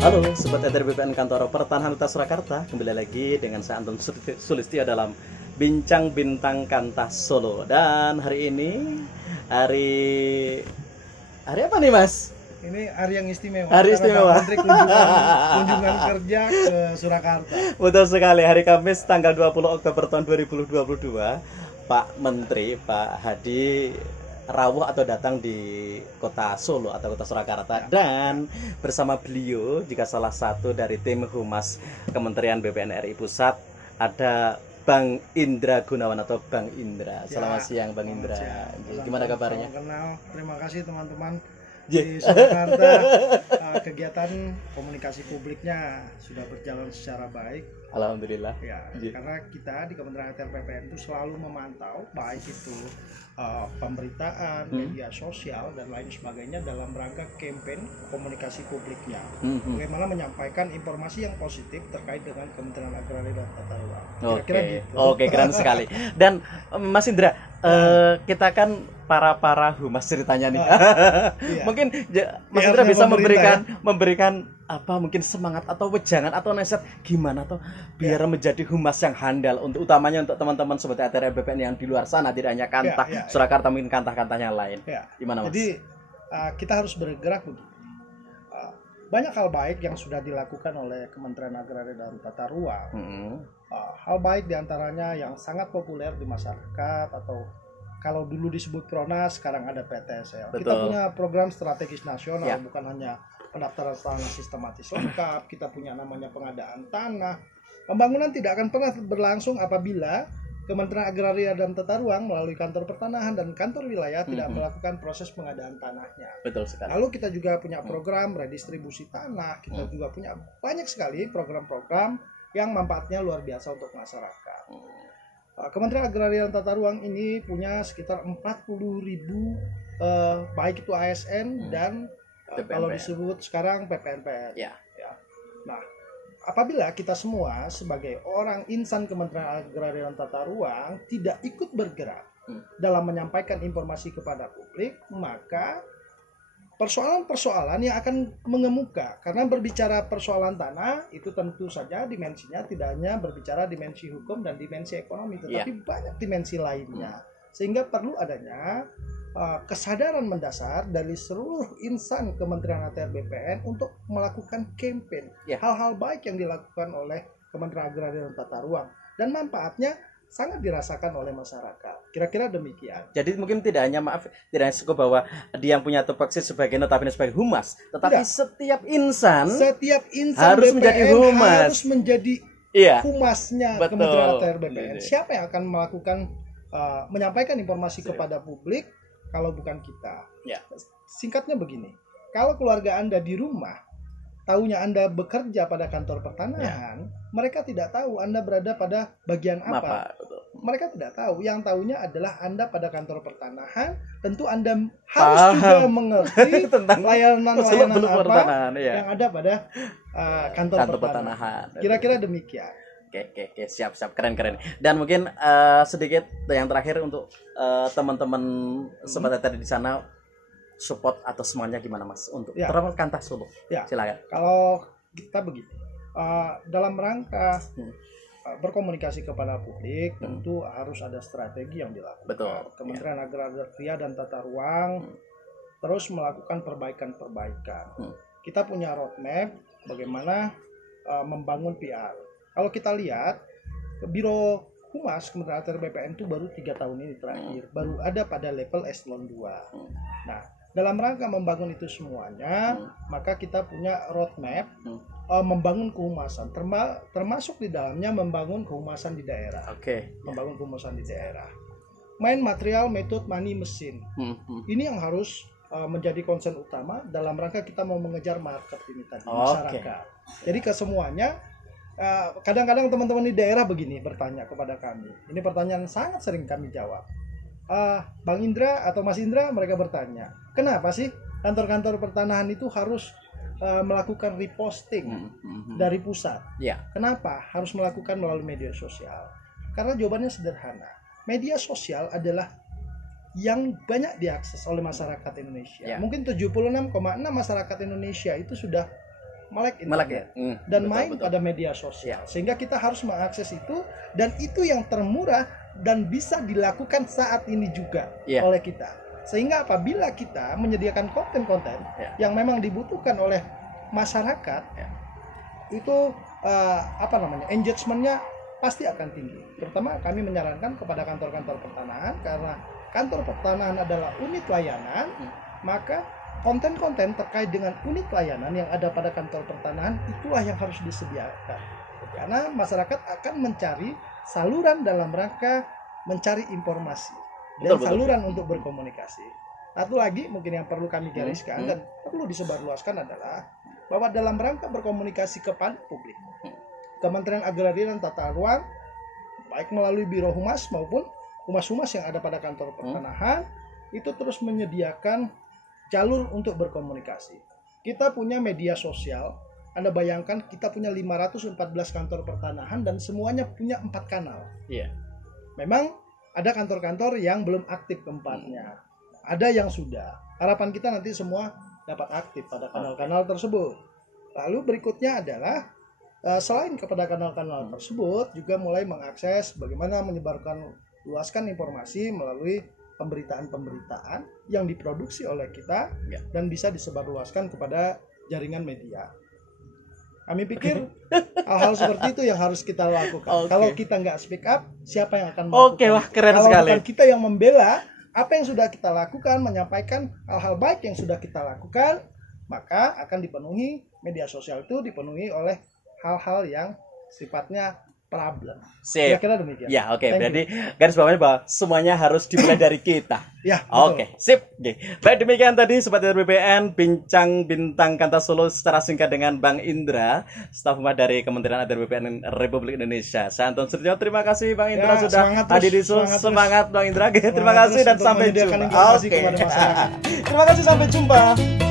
Halo Sobat ETR BPN Kantor Pertanahan Kota Surakarta. Kembali lagi dengan saya Anton Sulistyo dalam Bincang Bintang Kantah Solo. Dan hari ini hari apa nih Mas? Ini hari yang istimewa. Hari istimewa. Menteri kunjungan kerja ke Surakarta. Betul sekali, hari Kamis tanggal 20 Oktober tahun 2022. Pak Menteri, Pak Hadi rawuh atau datang di kota Solo atau kota Surakarta, dan bersama beliau juga salah satu dari tim Humas Kementerian BPN RI Pusat ada Bang Indra Gunawan atau Bang Indra. Selamat siang Bang Indra. Gimana kabarnya? Kenal. Terima kasih teman-teman di Surakarta. Kegiatan komunikasi publiknya sudah berjalan secara baik. Alhamdulillah. Ya, karena kita di Kementerian ATR BPN itu selalu memantau baik itu pemberitaan, media sosial dan lain sebagainya dalam rangka campaign komunikasi publiknya. Bagaimana menyampaikan informasi yang positif terkait dengan Kementerian Agraria dan Tata Ruang. Kira-kira gitu. Oke, keren sekali. Dan Mas Indra, kita kan para humas ceritanya nih. Iya. Mungkin Mas Indra bisa memberikan apa mungkin semangat atau wejangan atau nasihat gimana tuh biar menjadi humas yang handal, untuk utamanya untuk teman-teman Sobat ETR BPN yang di luar sana, tidak hanya Kantah Surakarta, mungkin kantah-kantahnya lain. Gimana Mas? Jadi kita harus bergerak begini. Banyak hal baik yang sudah dilakukan oleh Kementerian Agraria dan Tata Ruang. Hal baik diantaranya yang sangat populer di masyarakat, atau kalau dulu disebut Pronas, sekarang ada PTSL. Betul. Kita punya program strategis nasional, bukan hanya pendaftaran tanah sistematis lengkap, kita punya namanya pengadaan tanah. Pembangunan tidak akan pernah berlangsung apabila Kementerian Agraria dan Tata Ruang melalui kantor pertanahan dan kantor wilayah tidak melakukan proses pengadaan tanahnya. Betul sekali. Lalu kita juga punya program redistribusi tanah, kita juga punya banyak sekali program-program yang manfaatnya luar biasa untuk masyarakat. Kementerian Agraria dan Tata Ruang ini punya sekitar 40.000 baik itu ASN dan kalau disebut sekarang PPNPN. Nah, apabila kita semua sebagai orang insan Kementerian Agraria dan Tata Ruang tidak ikut bergerak dalam menyampaikan informasi kepada publik, maka persoalan-persoalan yang akan mengemuka. Karena berbicara persoalan tanah itu tentu saja dimensinya tidak hanya berbicara dimensi hukum dan dimensi ekonomi, tetapi banyak dimensi lainnya. Sehingga perlu adanya kesadaran mendasar dari seluruh insan Kementerian ATR BPN untuk melakukan campaign hal-hal baik yang dilakukan oleh Kementerian Agraria dan Tata Ruang, dan manfaatnya sangat dirasakan oleh masyarakat. Kira-kira demikian. Jadi mungkin tidak hanya cukup bahwa dia yang punya tupoksi sebagai notabene sebagai humas, tetapi setiap insan harus BPN menjadi humas, harus menjadi humasnya Kementerian ATR BPN. Siapa yang akan melakukan menyampaikan informasi kepada publik kalau bukan kita? Singkatnya begini, kalau keluarga Anda di rumah tahunya Anda bekerja pada kantor pertanahan, mereka tidak tahu Anda berada pada bagian apa. Mereka tidak tahu. Yang tahunya adalah Anda pada kantor pertanahan. Tentu Anda harus juga mengerti tentang layanan-layanan apa yang ada pada kantor pertanahan. Kira-kira demikian. Oke, siap, keren. Dan mungkin sedikit yang terakhir untuk teman-teman Sobat ETR di sana, support atau semuanya gimana Mas untuk terutama Kantah Solo? Silakan. Kalau kita begini, dalam rangka berkomunikasi kepada publik, tentu harus ada strategi yang dilakukan. Kementerian Agraria dan Tata Ruang terus melakukan perbaikan. Kita punya roadmap bagaimana membangun PR. Kalau kita lihat, Biro Humas Kementerian ATR BPN itu baru 3 tahun ini terakhir, baru ada pada level eselon 2. Nah, dalam rangka membangun itu semuanya, maka kita punya roadmap membangun kehumasan, termasuk di dalamnya membangun kehumasan di daerah. Membangun kehumasan di daerah. Main material, metode, money, mesin. Ini yang harus menjadi concern utama dalam rangka kita mau mengejar market ini tadi, masyarakat. Jadi kesemuanya, kadang-kadang teman-teman di daerah begini bertanya kepada kami. Ini pertanyaan sangat sering kami jawab. Bang Indra atau Mas Indra, mereka bertanya, kenapa sih kantor-kantor pertanahan itu harus melakukan reposting dari pusat? Kenapa harus melakukan melalui media sosial? Karena jawabannya sederhana. Media sosial adalah yang banyak diakses oleh masyarakat Indonesia. Mungkin 76,6 masyarakat Indonesia itu sudah melek Melek ya? internet dan Betul, main betul. pada media sosial. Sehingga kita harus mengakses itu, dan itu yang termurah dan bisa dilakukan saat ini juga oleh kita. Sehingga apabila kita menyediakan konten-konten yang memang dibutuhkan oleh masyarakat, itu engagement-nya pasti akan tinggi. Terutama kami menyarankan kepada kantor-kantor pertanahan, karena kantor pertanahan adalah unit layanan, maka konten-konten terkait dengan unit layanan yang ada pada kantor pertanahan itulah yang harus disediakan. Karena masyarakat akan mencari saluran dalam rangka mencari informasi dan saluran untuk berkomunikasi. Satu lagi mungkin yang perlu kami gariskan dan perlu disebarluaskan adalah bahwa dalam rangka berkomunikasi kepada publik, Kementerian Agraria dan Tata Ruang, baik melalui Biro Humas maupun humas-humas yang ada pada kantor pertanahan, itu terus menyediakan jalur untuk berkomunikasi. Kita punya media sosial. Anda bayangkan kita punya 514 kantor pertanahan dan semuanya punya 4 kanal. Memang ada kantor-kantor yang belum aktif keempatnya. Ada yang sudah. Harapan kita nanti semua dapat aktif pada kanal-kanal tersebut. Lalu berikutnya adalah selain kepada kanal-kanal tersebut, juga mulai mengakses bagaimana menyebarkan luaskan informasi melalui pemberitaan-pemberitaan yang diproduksi oleh kita dan bisa disebarluaskan kepada jaringan media. Kami pikir hal-hal seperti itu yang harus kita lakukan. Kalau kita nggak speak up, siapa yang akan melakukan? Wah, keren Kalau sekali. bukan kita yang membela apa yang sudah kita lakukan, menyampaikan hal-hal baik yang sudah kita lakukan, maka akan dipenuhi, media sosial itu dipenuhi oleh hal-hal yang sifatnya problem. Kira-kira demikian. Ya, oke. Berarti garis bawahnya bahwa semuanya harus dimulai dari kita. Ya, oke, sip. Baik, demikian tadi Sobat RBPN bincang bintang Kanta Solo secara singkat dengan Bang Indra, staf humas dari Kementerian RBPN Republik Indonesia. Saya Anton Suryo, terima kasih Bang Indra sudah hadir di Solo. Semangat Bang Indra. Terima kasih dan sampai jumpa. Terima kasih, sampai jumpa.